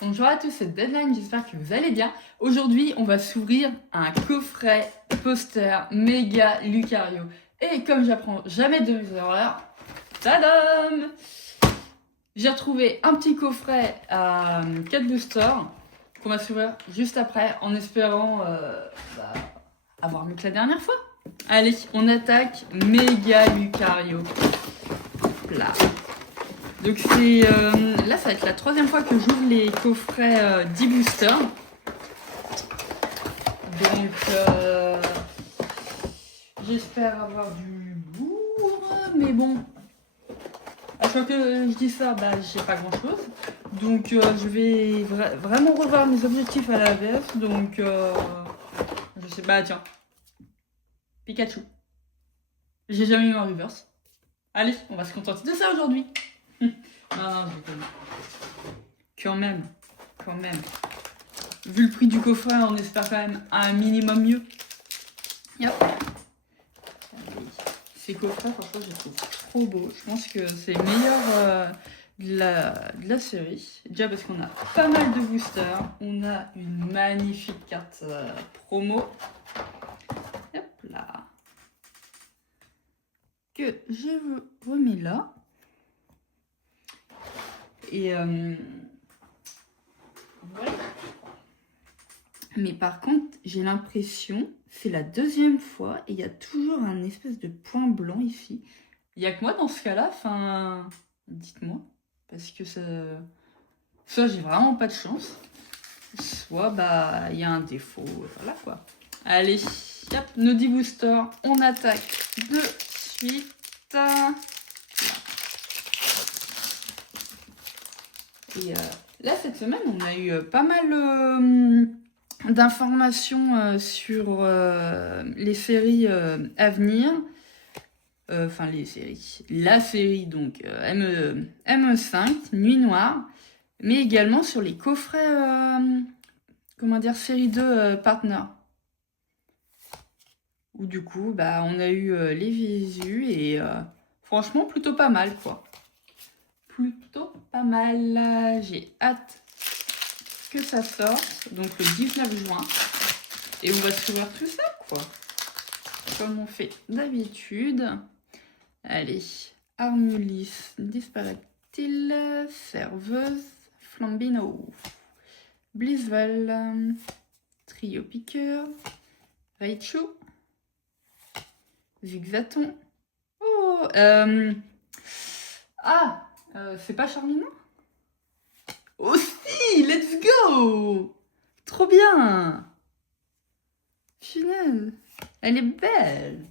Bonjour à tous, c'est Deadline, j'espère que vous allez bien. Aujourd'hui, on va s'ouvrir un coffret poster méga Lucario. Et comme j'apprends jamais de mes erreurs, tadam! J'ai retrouvé un petit coffret à 4 boosters qu'on va s'ouvrir juste après en espérant avoir mieux que la dernière fois. Allez, on attaque méga Lucario. Là. Donc c'est là ça va être la troisième fois que j'ouvre les coffrets 10 boosters. Donc j'espère avoir du bourre, mais bon, à chaque fois que je dis ça, j'ai pas grand chose. Donc je vais vraiment revoir mes objectifs à la baisse. Donc je sais pas, tiens, Pikachu. J'ai jamais eu en reverse. Allez, on va se contenter de ça aujourd'hui. Non, je déconne. Quand même. Vu le prix du coffret, on espère quand même un minimum mieux. Yep. Ces coffrets, franchement, je les trouve trop beaux. Je pense que c'est le meilleur de la série. Déjà parce qu'on a pas mal de boosters. On a une magnifique carte promo. Hop là. Que je vous remets là. Et voilà. Mais par contre, j'ai l'impression, c'est la deuxième fois, et il y a toujours un espèce de point blanc ici. Il n'y a que moi dans ce cas-là, enfin, dites-moi. Parce que ça... soit j'ai vraiment pas de chance, soit il y a un défaut, voilà quoi. Allez, hop, nos 10 boosters, on attaque de suite. Et là, cette semaine, on a eu pas mal d'informations sur les séries à venir. Enfin, les séries. La série, donc, ME5, Nuit Noire, mais également sur les coffrets, comment dire, série 2 Partner. Où du coup, on a eu les visus et franchement, plutôt pas mal, quoi. Plutôt pas mal. J'ai hâte que ça sorte, donc le 19 juin. Et on va s'ouvrir tout ça, quoi. Comme on fait d'habitude. Allez, Armulis, disparaît-il? Serveuse, Flambino, Blissval, Trio Piqueur, Raichu, Zigzaton. Oh, c'est pas Charmina? Aussi, let's go! Trop bien! Finale, elle est belle!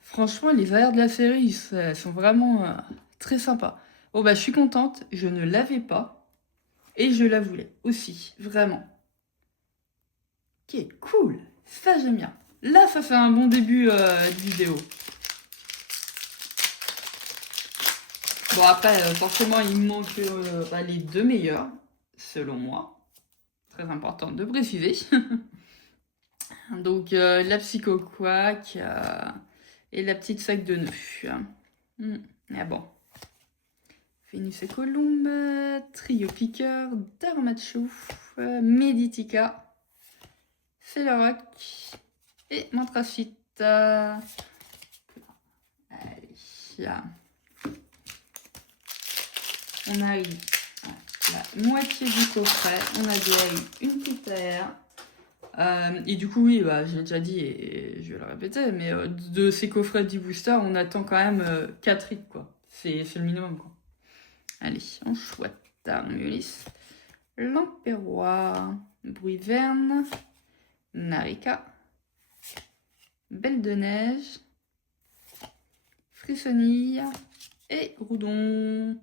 Franchement, les arrières de la série sont vraiment très sympas. Bon, je suis contente, je ne l'avais pas. Et je la voulais aussi, vraiment. Ok, cool, ça j'aime bien. Là, ça fait un bon début de vidéo. Bon, après, forcément, il me manque les deux meilleurs, selon moi. Très important de préciser. Donc, la Psycho Quack et la petite sac de nœuds. Ah bon. Vénus et Colombe, Trio Piqueur, Darmachu, Meditica, Celeroc et Mantracite. Allez, on arrive à la moitié du coffret. On a déjà eu une petite air. Et du coup, oui, je l'ai déjà dit et je vais le répéter, mais de ces coffrets 10 boosters, on attend quand même 4 hits, quoi. C'est le minimum, quoi. Allez, on chouette. Armulis, Lamperois, Bruiverne, Narika, Belle de Neige, Frissonille et Groudon.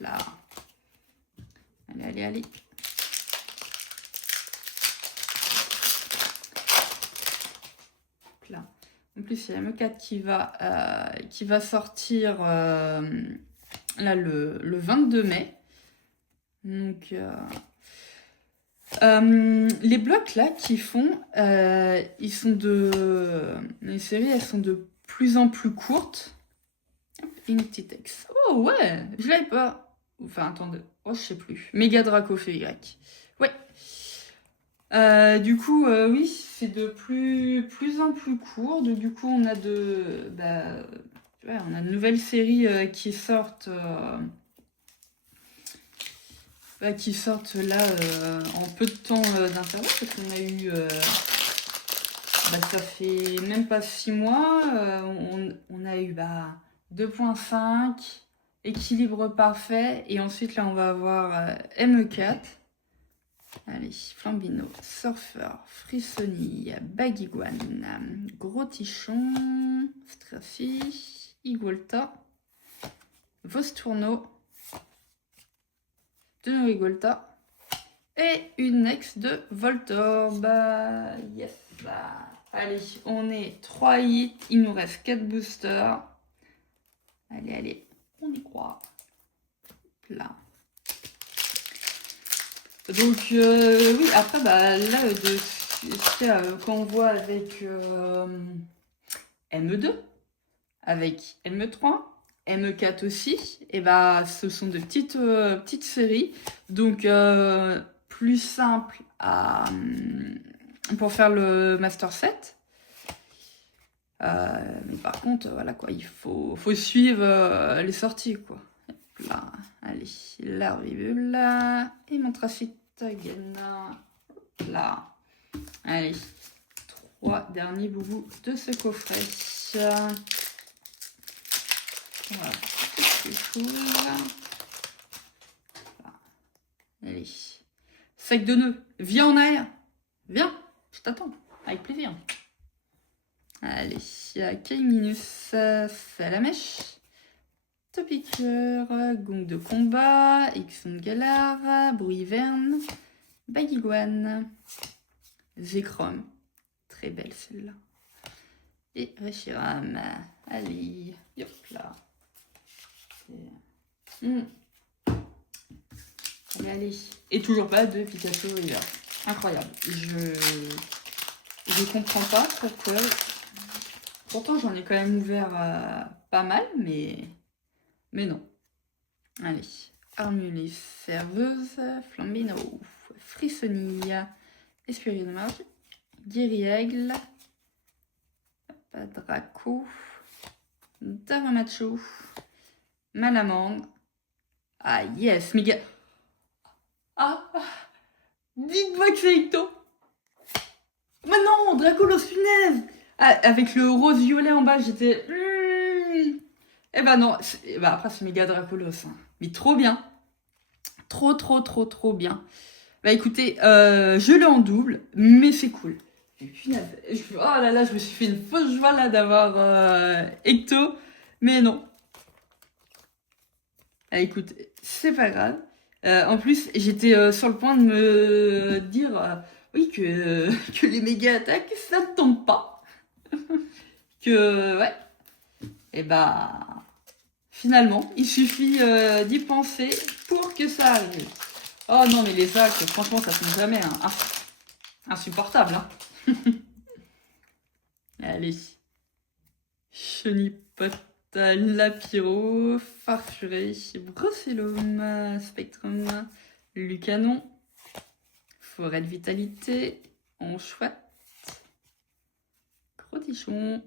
Là. Allez. Là. En plus, il y a M4 qui va sortir là le 22 mai. Donc, les blocs là qu'ils font, ils sont les séries, elles sont de plus en plus courtes. Hop, une petite ex. Oh ouais, je l'avais pas. Enfin, attendez. Oh, je sais plus. Méga Draco fait Y. Ouais. Du coup, oui, c'est de plus en plus court. Donc, du coup, on a on a de nouvelles séries qui sortent là en peu de temps d'intervalle. Parce qu'on a eu, ça fait même pas 6 mois. On a eu 2.5, équilibre parfait. Et ensuite, là, on va avoir ME4. Allez, Flambino, Surfer, Frissonille, Baguiguane, Gros Tichon, Strafi, Igolta, Vostourneau, de nouveau Igolta, et une ex de Voltor. Yes. Allez, on est 3 hits, il nous reste 4 boosters. Allez, on y croit. Là. Donc, oui, après, là, quand on voit avec ME2, avec ME3, ME4 aussi, et ce sont de petites séries. Donc, plus simple pour faire le Master 7. Mais par contre, voilà quoi, il faut suivre les sorties, quoi. Là, allez, la revue là, et mon trafic là. Allez, 3 derniers boubous de ce coffret. Voilà, quelque chose. Allez, sac de nœuds, viens en arrière, viens, je t'attends, avec plaisir. Allez, il y a K-Minus, c'est la mèche. Topiqueur, gong de combat, Exxon Galar, Bruiverne, Baguiguane, Zekrom, très belle celle-là. Et Reshiram, allez, hop là. Allez. Et toujours pas de Pikachu River. Incroyable. Je comprends pas pourquoi. Pourtant, j'en ai quand même ouvert pas mal, mais non. Allez. Armulis, Serveuse, Flambino, Frissonille, Esprit de Marge, Guéri-Aigle, Draco, Daramacho, Malamande. Ah yes, méga. Dites-moi que c'est Icto. Mais non, Dracolos, punaise. Avec le rose violet en bas, j'étais. Eh ben non, après c'est méga Dracolos, hein. Mais trop bien. Trop bien. Bah écoutez, je l'ai en double, mais c'est cool. Oh là là, je me suis fait une fausse joie là d'avoir Ecto, mais non. Écoute, c'est pas grave. En plus, j'étais sur le point de me dire oui que les méga attaques, ça ne tombe pas. Ouais. Et finalement, il suffit d'y penser pour que ça arrive. Oh non, mais les actes, franchement, ça tombe jamais. Hein. Insupportable. Hein. Allez. Chenipota, Lapiro, Farfuré, Brocellum, Spectrum, Lucanon, Forêt de Vitalité, On Chouette, Crotichon.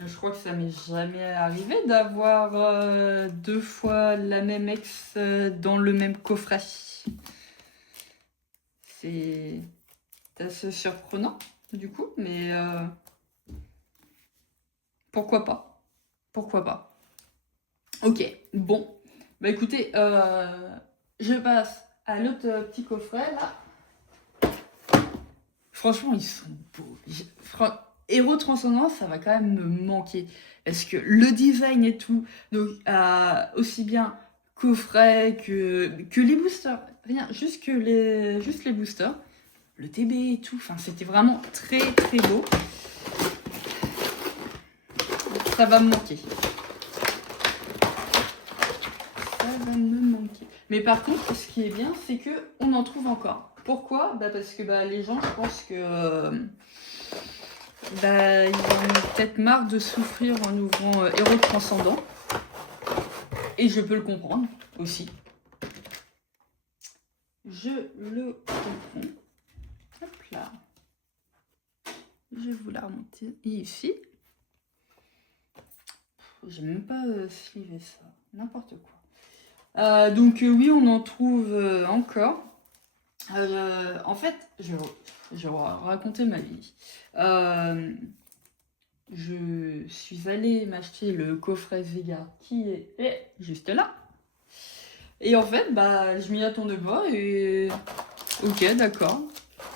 Je crois que ça m'est jamais arrivé d'avoir 2 fois la même ex dans le même coffret. C'est assez surprenant, du coup, mais pourquoi pas? Ok, bon. Écoutez, je passe à l'autre petit coffret, là. Franchement, ils sont beaux. Héros Transcendance, ça va quand même me manquer. Parce que le design et tout, donc aussi bien coffret que les boosters. Rien, juste les boosters. Le TB et tout, c'était vraiment très beau. Ça va me manquer. Mais par contre, ce qui est bien, c'est qu'on en trouve encore. Pourquoi? Parce que les gens, je pense que ils ont peut-être marre de souffrir en ouvrant Héros Transcendant. Et je peux le comprendre aussi. Je le comprends. Hop là. Je vais vous la remonter ici. J'ai même pas slivé ça. N'importe quoi. Donc oui, on en trouve encore. En fait, je vais raconter ma vie. Je suis allée m'acheter le coffret Zegard qui est juste là. Et en fait, je m'y attendais pas et... Ok, d'accord.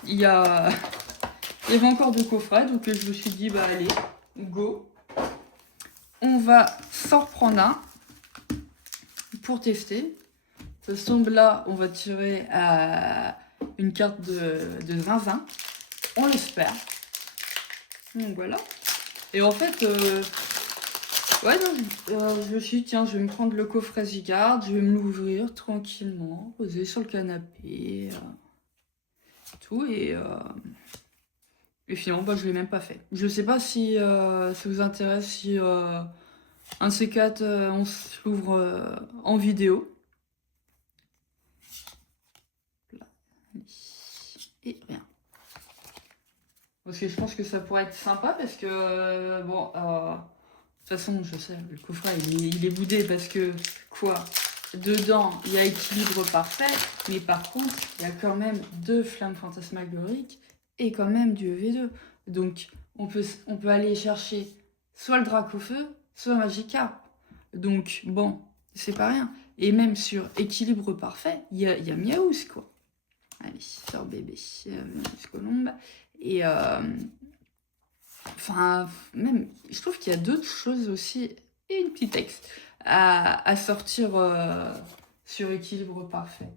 Il y avait encore deux coffrets, donc je me suis dit, allez, go. On va s'en reprendre un pour tester. De toute façon, là, on va tirer une carte de zinzin. On l'espère. Donc voilà. Et en fait, je me suis dit, tiens, je vais me prendre le coffret Zegard, je vais me l'ouvrir tranquillement, posé sur le canapé, tout, et finalement, je l'ai même pas fait. Je sais pas si ça vous intéresse, si un de ces quatre, on se l'ouvre en vidéo. Là. Et rien. Parce que je pense que ça pourrait être sympa parce que, de toute façon, je sais, le coffret, il est boudé parce que, quoi, dedans, il y a équilibre parfait, mais par contre, il y a quand même 2 flammes fantasmagoriques et quand même du EV2. Donc, on peut aller chercher soit le Dracofeu, soit Magikarp. Donc, bon, c'est pas rien. Et même sur équilibre parfait, il y a Miaouz, quoi. Allez, sors bébé, Colombe. Et même, je trouve qu'il y a d'autres choses aussi, et une petite texte à sortir sur équilibre parfait.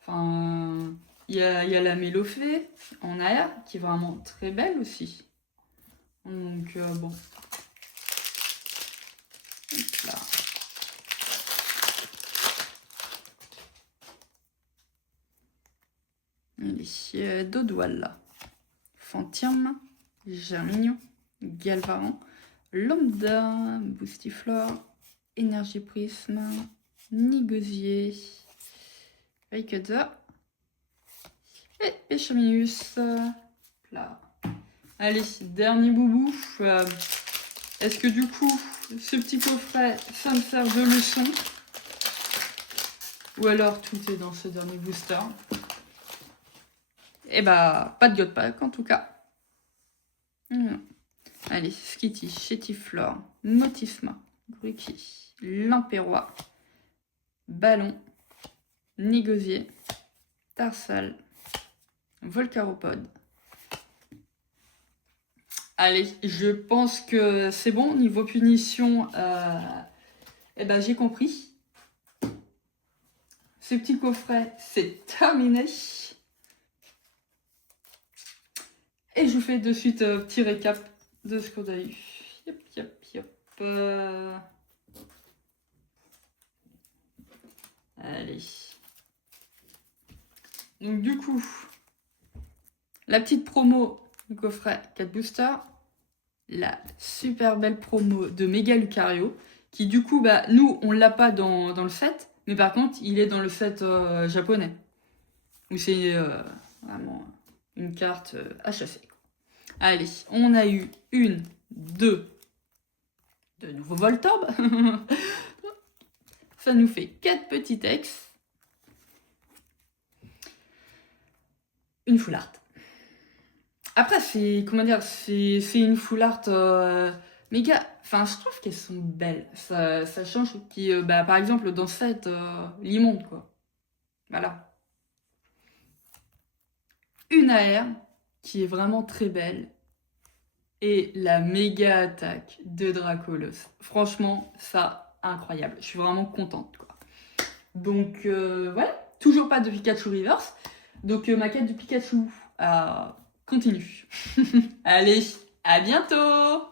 Enfin, il y a la Mélofée en air, qui est vraiment très belle aussi. Donc, bon. Hop là. Allez, Dodoile. Fantium, Germignon, Galvaran, Lambda, Boostiflore, Énergie Prisme, Nigosier, Rayquaza et Péchaminus. Là. Allez, dernier boubou. Est-ce que du coup, ce petit coffret, ça me sert de leçon? Ou alors tout est dans ce dernier booster? Et pas de God Pack en tout cas. Allez, Skitty, Chétiflore, Motisma, Gruki, Lampérois, Ballon, Nigosier, Tarsal, Volcaropode. Allez, je pense que c'est bon. Niveau punition, j'ai compris. Ce petit coffret, c'est terminé. Et je vous fais de suite un petit récap de ce qu'on a eu. Yop. Allez. Donc du coup, la petite promo du coffret 4 boosters. La super belle promo de Méga Lucario. Qui du coup, nous, on l'a pas dans le set. Mais par contre, il est dans le set japonais. Où c'est vraiment une carte à chasser. Allez, on a eu de nouveaux Voltorb. Ça nous fait 4 petits ex. Une full art. Après, c'est une full art méga. Enfin, je trouve qu'elles sont belles. Ça change. Par exemple, dans cette l'immonde, quoi. Voilà. Une AR qui est vraiment très belle. Et la méga attaque de Dracolos. Franchement, ça, incroyable. Je suis vraiment contente, quoi. Donc, voilà. Toujours pas de Pikachu Reverse. Donc, ma quête de Pikachu continue. Allez, à bientôt!